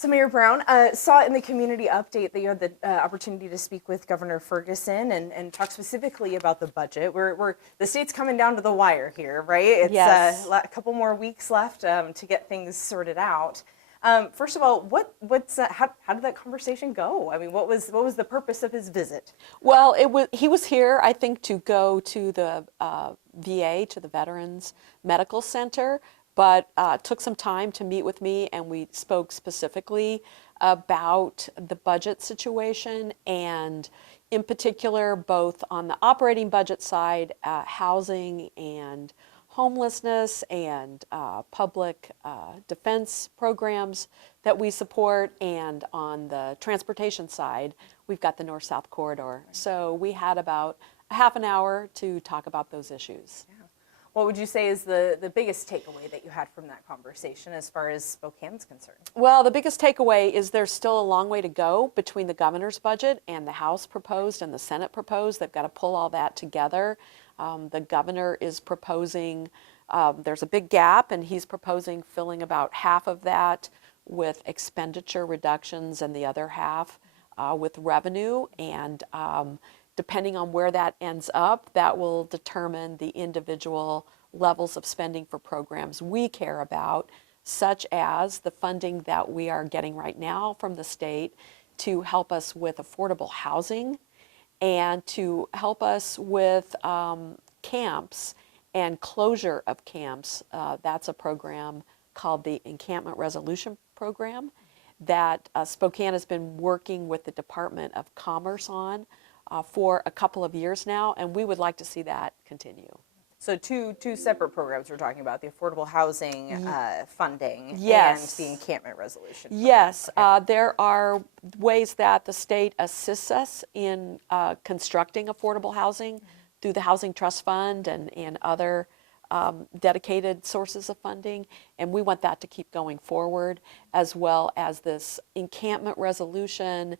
So Mayor Brown, saw in the community update that you had the opportunity to speak with Governor Ferguson and talk specifically about the budget. The state's coming down to the wire here, right? It's Yes. a couple more weeks left to get things sorted out. First of all, how did that conversation go? I mean, what was the purpose of his visit? Well, he was here, I think, to go to the VA, to the Veterans Medical Center, but took some time to meet with me, and we spoke specifically about the budget situation, and in particular, both on the operating budget side, housing and homelessness and public defense programs that we support, and on the transportation side, we've got the North-South corridor. So we had about a half an hour to talk about those issues. Yeah. What would you say is the biggest takeaway that you had from that conversation as far as Spokane's concerned? Well, the biggest takeaway is there's still a long way to go between the governor's budget and the House proposed and the Senate proposed. They've got to pull all that together. The governor is proposing, there's a big gap, and he's proposing filling about half of that with expenditure reductions and the other half with revenue. And depending on where that ends up, that will determine the individual levels of spending for programs we care about, such as the funding that we are getting right now from the state to help us with affordable housing and to help us with camps and closure of camps. That's a program called the Encampment Resolution Program that Spokane has been working with the Department of Commerce on for a couple of years now, and we would like to see that continue. So two separate programs we're talking about, the affordable housing funding Yes. and the encampment resolution program. Yes, Okay. there are ways that the state assists us in constructing affordable housing through the Housing Trust Fund and other dedicated sources of funding, and we want that to keep going forward, as well as this encampment resolution,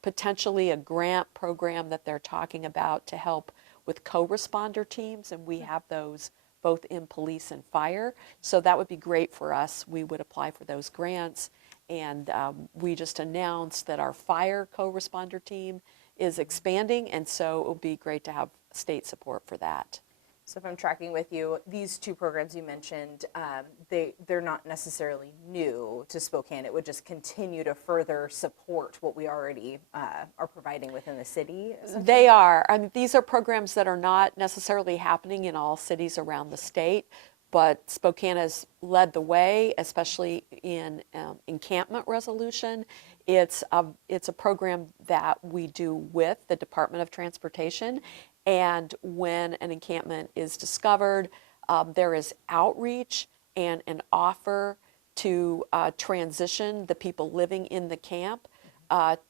potentially a grant program that they're talking about to help with co-responder teams, and we have those both in police and fire. So that would be great for us. We would apply for those grants, and we just announced that our fire co-responder team is expanding, and so it would be great to have state support for that. So if I'm tracking with you, these two programs you mentioned, they're not necessarily new to Spokane. It would just continue to further support what we already are providing within the city. They are. I mean, these are programs that are not necessarily happening in all cities around the state, but Spokane has led the way, especially in encampment resolution. It's a program that we do with the Department of Transportation. And when an encampment is discovered, there is outreach and an offer to transition the people living in the camp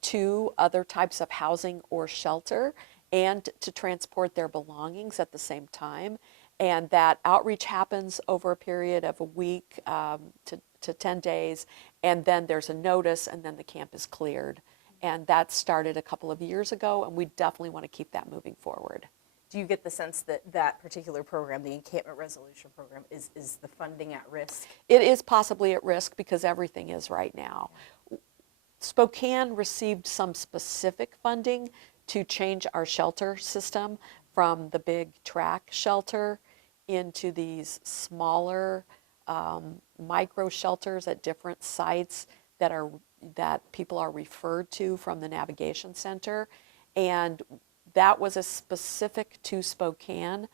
to other types of housing or shelter, and to transport their belongings at the same time. And that outreach happens over a period of a week to 10 days, and then there's a notice, and then the camp is cleared. And that started a couple of years ago, and we definitely want to keep that moving forward. Do you get the sense that that particular program, the encampment resolution program, is the funding at risk? It is possibly at risk because everything is right now. Spokane received some specific funding to change our shelter system from the big TRAC shelter into these smaller micro shelters at different sites that people are referred to from the navigation center, and that was a specific to Spokane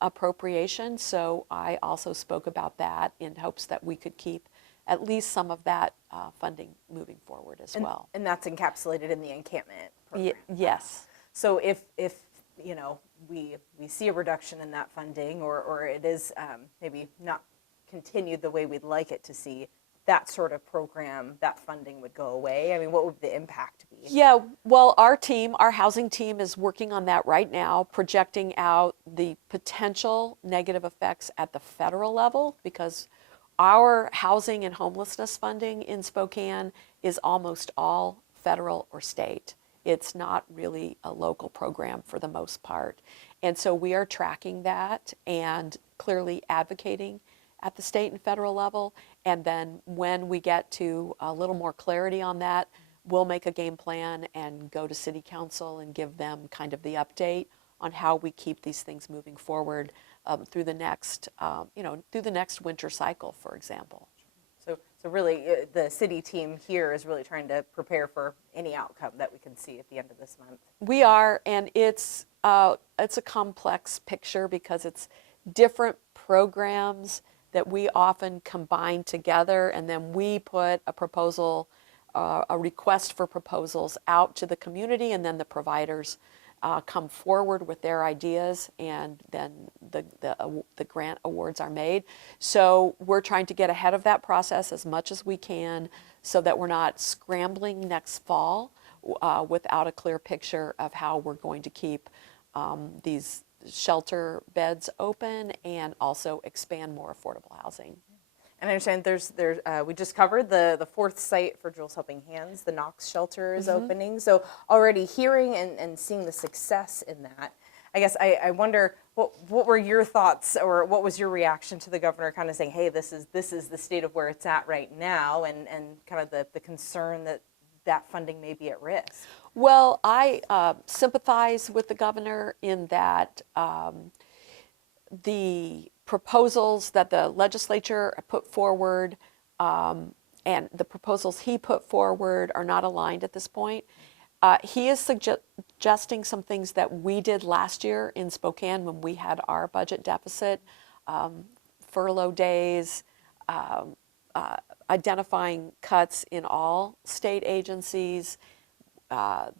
appropriation. So I also spoke about that in hopes that we could keep at least some of that funding moving forward as well. And that's encapsulated in the encampment program. Yes. So if you know, we see a reduction in that funding, or it is maybe not continued the way we'd like it to see, that sort of program, that funding would go away? I mean, what would the impact be? Yeah, well, our housing team is working on that right now, projecting out the potential negative effects at the federal level, because our housing and homelessness funding in Spokane is almost all federal or state. It's not really a local program for the most part. And so we are tracking that and clearly advocating at the state and federal level. And then when we get to a little more clarity on that, we'll make a game plan and go to City Council and give them kind of the update on how we keep these things moving forward through the next, through the next winter cycle, for example. So really, the city team here is really trying to prepare for any outcome that we can see at the end of this month. We are, and it's a complex picture because it's different programs that we often combine together, and then we put a proposal, a request for proposals out to the community, and then the providers come forward with their ideas, and then the grant awards are made. So we're trying to get ahead of that process as much as we can so that we're not scrambling next fall without a clear picture of how we're going to keep these shelter beds open and also expand more affordable housing. And I understand we just covered the fourth site for Jules Helping Hands, the Knox shelter is opening. So already hearing and seeing the success in that, I guess I wonder what were your thoughts, or what was your reaction to the governor kind of saying, hey, this is the state of where it's at right now, and kind of the concern that funding may be at risk? Well, I sympathize with the governor in that the proposals that the legislature put forward and the proposals he put forward are not aligned at this point. He is suggesting some things that we did last year in Spokane when we had our budget deficit, furlough days, identifying cuts in all state agencies.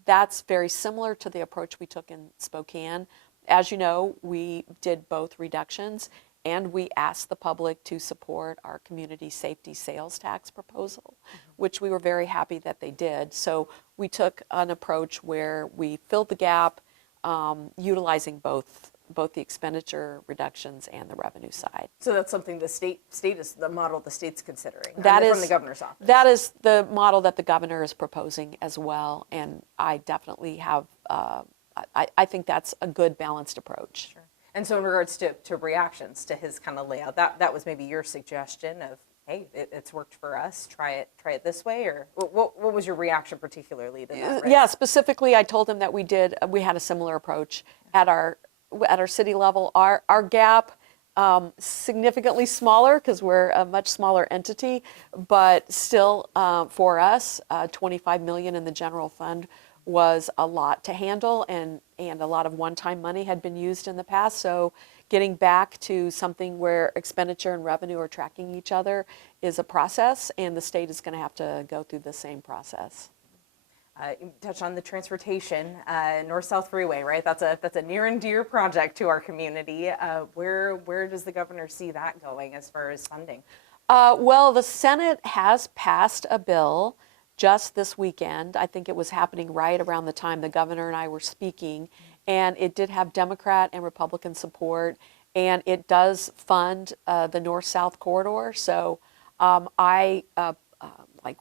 That's very similar to the approach we took in Spokane. As you know, we did both reductions, and we asked the public to support our community safety sales tax proposal, which we were very happy that they did. So we took an approach where we filled the gap, utilizing both the expenditure reductions and the revenue side. So that's something the state is the model the state's considering. That is from the governor's office. That is the model that the governor is proposing as well, and I definitely have. I think that's a good balanced approach. Sure. And so in regards to reactions to his kind of layout, that was maybe your suggestion of, hey, it's worked for us, try it this way, or what was your reaction particularly to that? Right? Yeah, specifically I told him that we had a similar approach at our city level. Our gap significantly smaller because we're a much smaller entity, but still for us, 25 million in the general fund was a lot to handle, and a lot of one-time money had been used in the past. So getting back to something where expenditure and revenue are tracking each other is a process, and the state is going to have to go through the same process. You touch on the transportation, North-South Freeway, right? That's a near and dear project to our community. Where does the governor see that going as far as funding? Well, the Senate has passed a bill just this weekend. I think it was happening right around the time the governor and I were speaking, and it did have Democrat and Republican support, and it does fund the North-South corridor. So I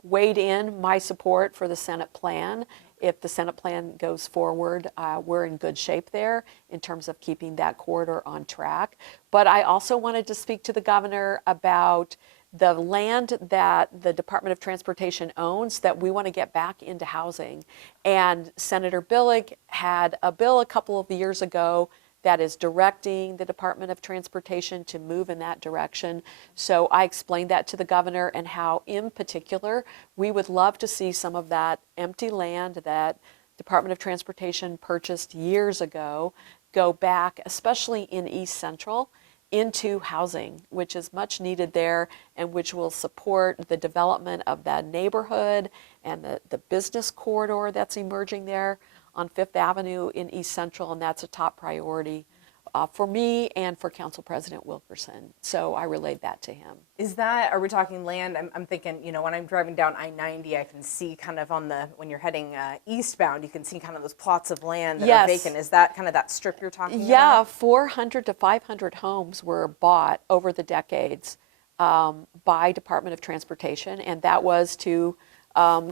weighed in my support for the Senate plan. If the Senate plan goes forward, we're in good shape there in terms of keeping that corridor on track. But I also wanted to speak to the governor about the land that the Department of Transportation owns that we want to get back into housing. And Senator Billig had a bill a couple of years ago that is directing the Department of Transportation to move in that direction. So I explained that to the governor, and how in particular we would love to see some of that empty land that Department of Transportation purchased years ago go back, especially in East Central, into housing, which is much needed there, and which will support the development of that neighborhood and the business corridor that's emerging there on Fifth Avenue in East Central, and that's a top priority for me and for Council President Wilkerson. So I relayed that to him. Are we talking land? I'm thinking, when I'm driving down I-90, I can see kind of when you're heading eastbound, you can see kind of those plots of land that are vacant. Is that kind of that strip you're talking about? Yeah, 400 to 500 homes were bought over the decades by Department of Transportation, and that was to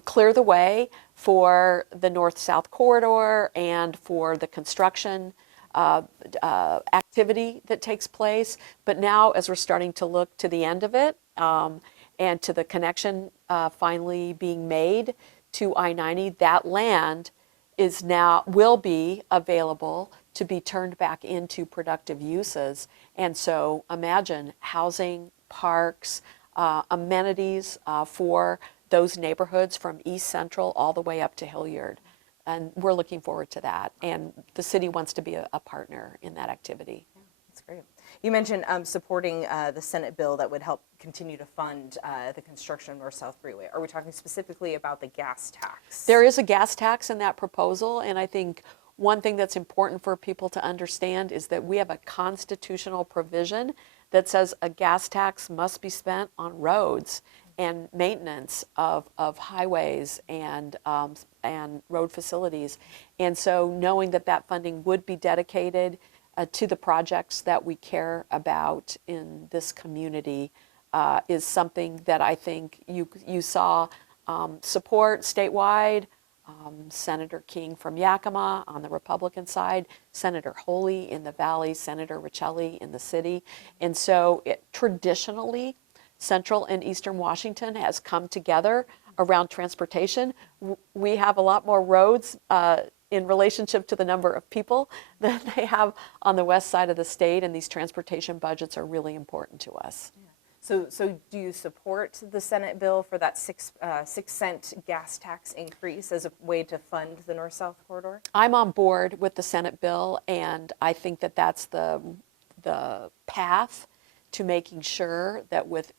clear the way for the North-South corridor and for the construction activity that takes place. But now, as we're starting to look to the end of it, and to the connection finally being made to I-90, that land is now, will be available to be turned back into productive uses. And so imagine housing, parks, amenities for those neighborhoods from East Central all the way up to Hilliard. And we're looking forward to that. And the city wants to be a partner in that activity. That's great. You mentioned supporting the Senate bill that would help continue to fund the construction of North-South Freeway. Are we talking specifically about the gas tax? There is a gas tax in that proposal, and I think one thing that's important for people to understand is that we have a constitutional provision that says a gas tax must be spent on roads and maintenance of highways and road facilities. And so knowing that that funding would be dedicated to the projects that we care about in this community is something that I think you saw support statewide. Senator King from Yakima on the Republican side, Senator Holy in the Valley, Senator Riccelli in the city. And so traditionally, Central and Eastern Washington has come together around transportation. We have a lot more roads in relationship to the number of people than they have on the west side of the state, and these transportation budgets are really important to us. Yeah. So do you support the Senate bill for that 6-cent gas tax increase as a way to fund the North-South corridor? I'm on board with the Senate bill, and I think that that's the path to making sure that with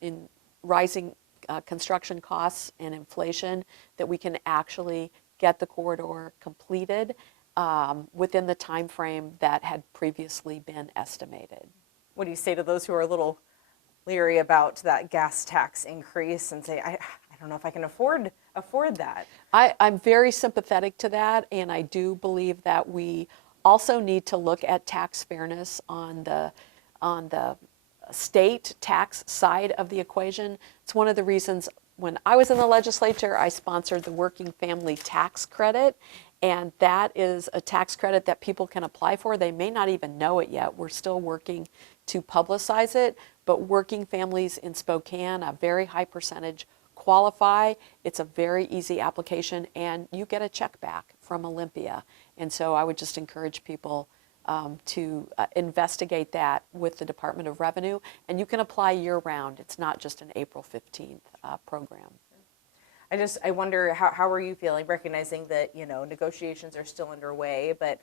rising construction costs and inflation, that we can actually get the corridor completed within the time frame that had previously been estimated. What do you say to those who are a little leery about that gas tax increase and say, I don't know if I can afford that? I'm very sympathetic to that, and I do believe that we also need to look at tax fairness on the state tax side of the equation. It's one of the reasons when I was in the legislature, I sponsored the Working Family Tax Credit, and that is a tax credit that people can apply for. They may not even know it yet. We're still working to publicize it, but working families in Spokane, a very high percentage, qualify. It's a very easy application, and you get a check back from Olympia. And so I would just encourage people to investigate that with the Department of Revenue, and you can apply year-round. It's not just an April 15th program. I wonder, how are you feeling, recognizing that, negotiations are still underway, but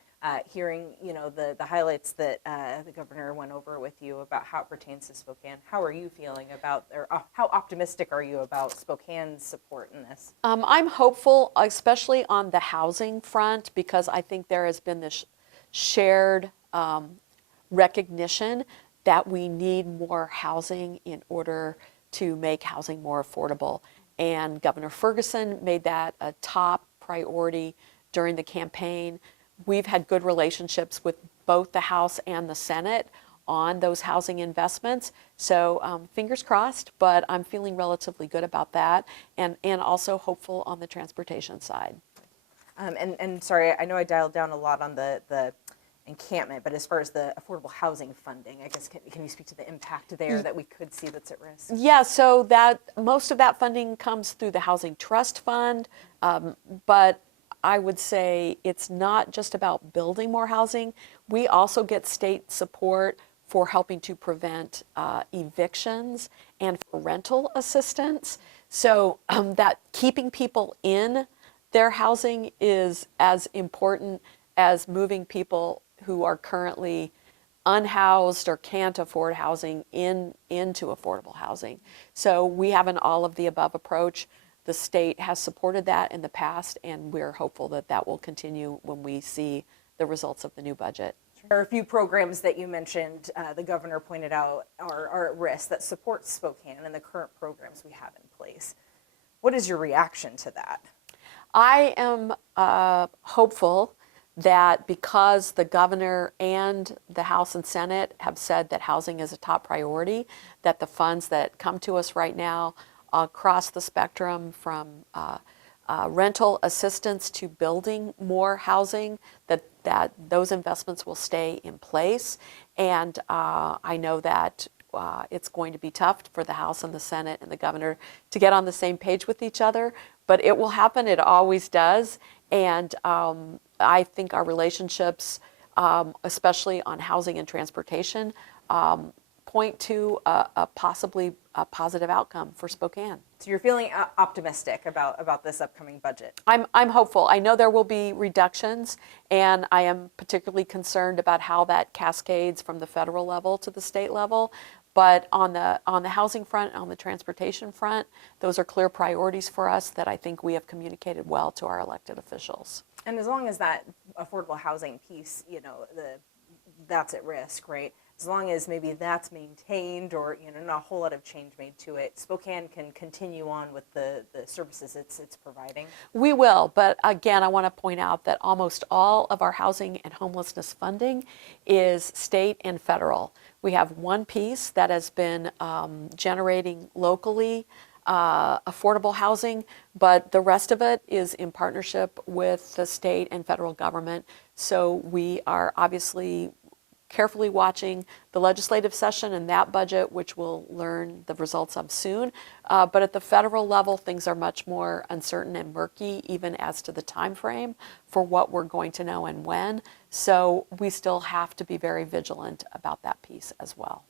hearing, the highlights that the governor went over with you about how it pertains to Spokane. How are you feeling about, or how optimistic are you about Spokane's support in this? I'm hopeful, especially on the housing front, because I think there has been this shared recognition that we need more housing in order to make housing more affordable. And Governor Ferguson made that a top priority during the campaign. We've had good relationships with both the House and the Senate on those housing investments. So fingers crossed, but I'm feeling relatively good about that, and also hopeful on the transportation side. And sorry, I know I dialed down a lot on the encampment, but as far as the affordable housing funding, I guess, can you speak to the impact there that we could see that's at risk? Yeah, so that most of that funding comes through the Housing Trust Fund, but I would say it's not just about building more housing. We also get state support for helping to prevent evictions and for rental assistance. So that keeping people in their housing is as important as moving people who are currently unhoused or can't afford housing into affordable housing. So we have an all of the above approach. The state has supported that in the past, and we're hopeful that that will continue when we see the results of the new budget. There are a few programs that you mentioned, the governor pointed out are at risk that support Spokane and the current programs we have in place. What is your reaction to that? I am hopeful that because the governor and the House and Senate have said that housing is a top priority, that the funds that come to us right now across the spectrum from rental assistance to building more housing, that those investments will stay in place. And I know that it's going to be tough for the House and the Senate and the governor to get on the same page with each other, but it will happen. It always does. And I think our relationships, especially on housing and transportation, point to possibly a positive outcome for Spokane. So you're feeling optimistic about this upcoming budget? I'm hopeful. I know there will be reductions, and I am particularly concerned about how that cascades from the federal level to the state level. But on the housing front, on the transportation front, those are clear priorities for us that I think we have communicated well to our elected officials. And as long as that affordable housing piece, that's at risk, right? As long as maybe that's maintained, or not a whole lot of change made to it, Spokane can continue on with the services it's providing. We will, but again, I want to point out that almost all of our housing and homelessness funding is state and federal. We have one piece that has been generating locally affordable housing, but the rest of it is in partnership with the state and federal government. So we are obviously carefully watching the legislative session and that budget, which we'll learn the results of soon. But at the federal level, things are much more uncertain and murky, even as to the time frame for what we're going to know and when. So we still have to be very vigilant about that piece as well.